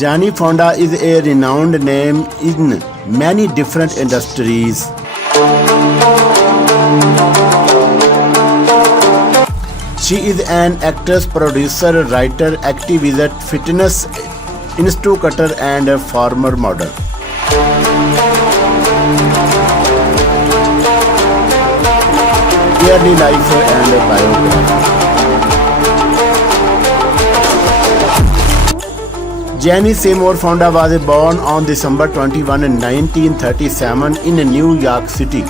Јане Fonda is a renowned name in many different industries. She is an actress, producer, writer, activist, fitness instructor and a former model. Yearly life and biography. Јане Ẓeumоrе Fondा was born on December 21, 1937 in New York City.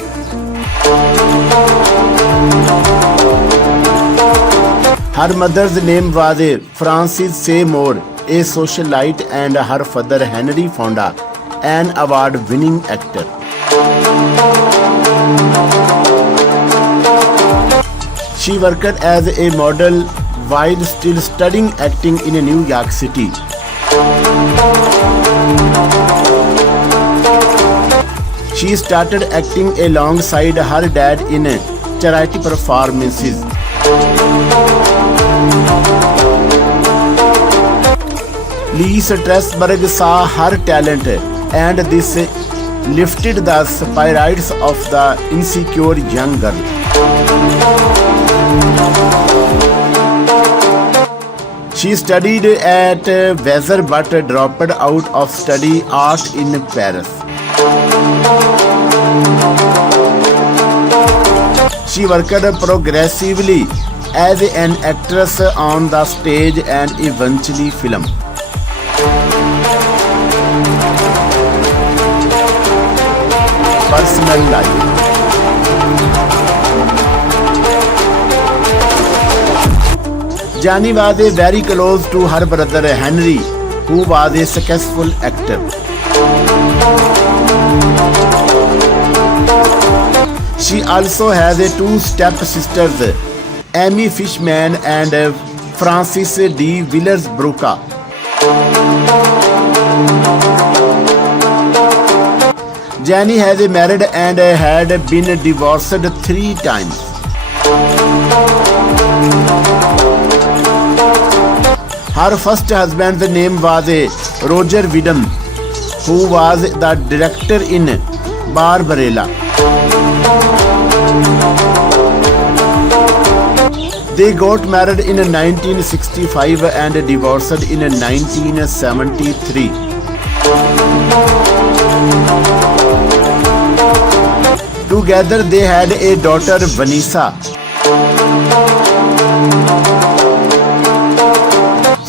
Her mother's name was Fransеẓ Ẓeumоrе, a socialite, and her father Nenrу Fondा, an award-winning actor. She worked as a model while still studying acting in New York City. She started acting alongside her dad in charity performances. Leye Ẓtrаઝbеrg saw her talent, and this lifted the spirits of the insecure young girl. She studied at Vassar but dropped out of study art in Paris. She worked progressively as an actress on the stage and eventually film. Personal life. Јане was very close to her brother Nenrु, who was a successful actor. She also has two step-sisters, Amy Fishman and Franсеઝ Ĝeumоrе. Јане has married and had been divorced 3 times. Her first husband's name was Roger Widom, who was the director in Barbarella. They got married in 1965 and divorced in 1973. Together they had a daughter, Vanessa.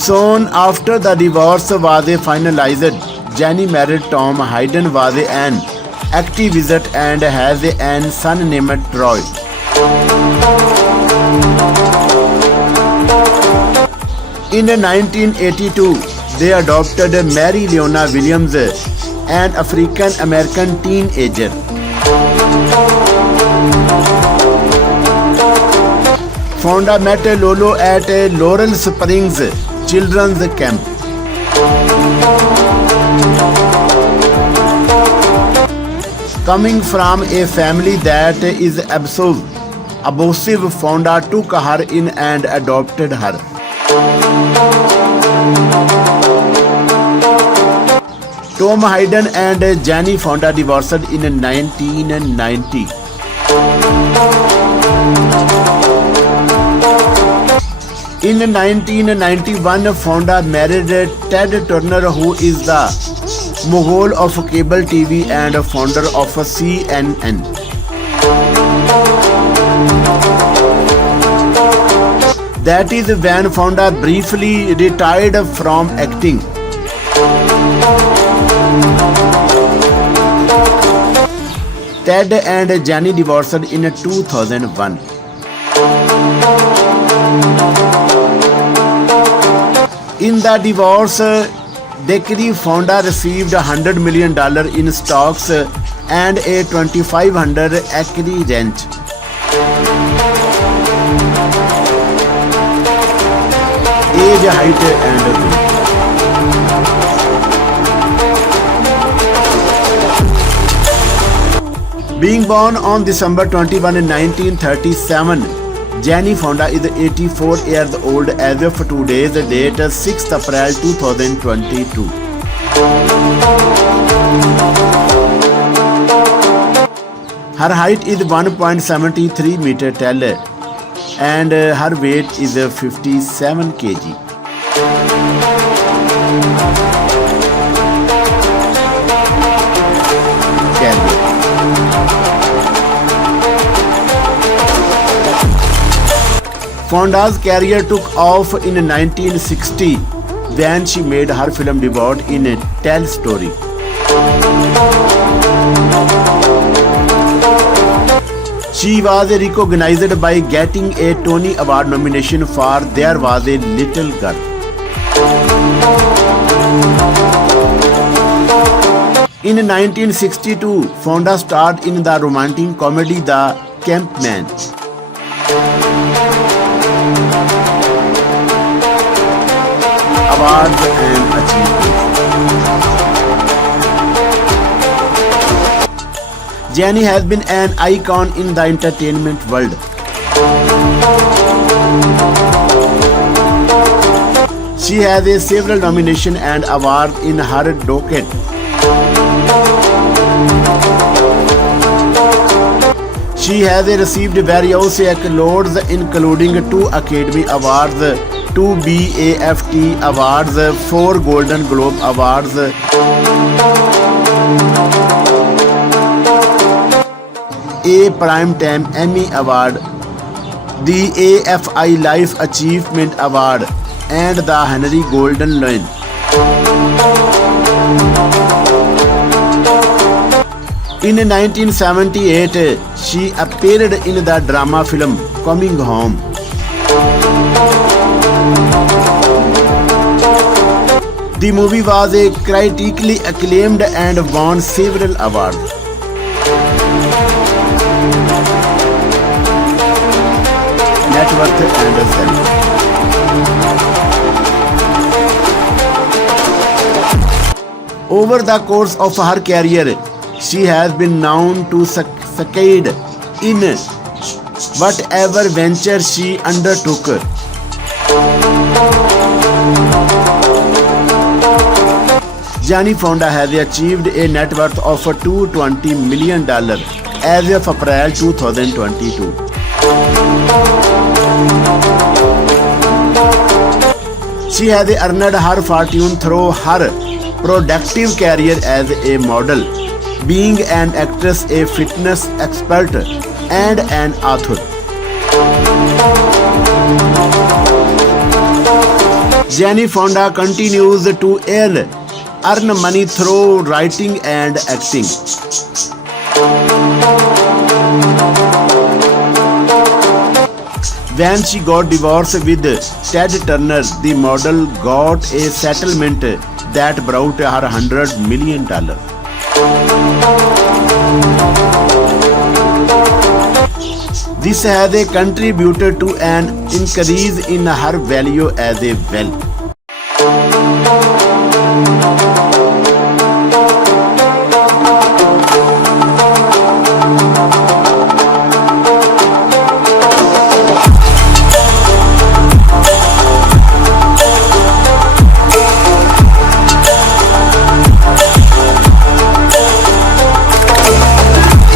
Soon after the divorce was finalized, Јане married Tom Hayden, was an activist and has a son named Troy. In 1982, they adopted Mary Leona Williams, an African-American teenager. Fonda met Lolo at Laurel Springs Children's Camp. Coming from a family that is abusive, Fonda took her in and adopted her. Tom Hayden and Јане Fonda divorced in 1990. In 1991, Fonda married Ted Turner, who is the mogul of cable TV and founder of CNN. That is when Fonda briefly retired from acting. Ted and Јaने divorced in 2001. In the divorce decree, Fonda received $100 million in stocks and a 2,500-acre ranch. Age, height and weight. Being born on December 21, 1937, Јaने Fonda is 84 years old as of today's date, 6th April 2022. Her height is 1.73 meter tall and her weight is 57 kg. Fonda's career took off in 1960 when she made her film debut in Tell Story. She was recognized by getting a Tony Award nomination for There Was a Little Girl. In 1962, Fonda starred in the romantic comedy The Campman. Awards and achievements. Janey has been an icon in the entertainment world. She has several nominations and awards in her docket. She has received various accolades including 2 Academy Awards, 2 BAFTA Awards, 4 Golden Globe Awards, a Primetime Emmy Award, the AFI Life Achievement Award, and the Henry Golden Lion. In 1978, she appeared in the drama film Coming Home. The movie was critically acclaimed and won several awards. Net worth and salary. Over the course of her career, she has been known to succeed in whatever venture she undertook. Janey Fonda has achieved a net worth of $220 million as of April 2022. She has earned her fortune through her productive career as a model, being an actress, a fitness expert, and an author. Janey Fonda continues to earn money through writing and acting. When she got divorced with Ted Turner, the model got a settlement that brought her $100 million. This has contributed to an increase in her value as well.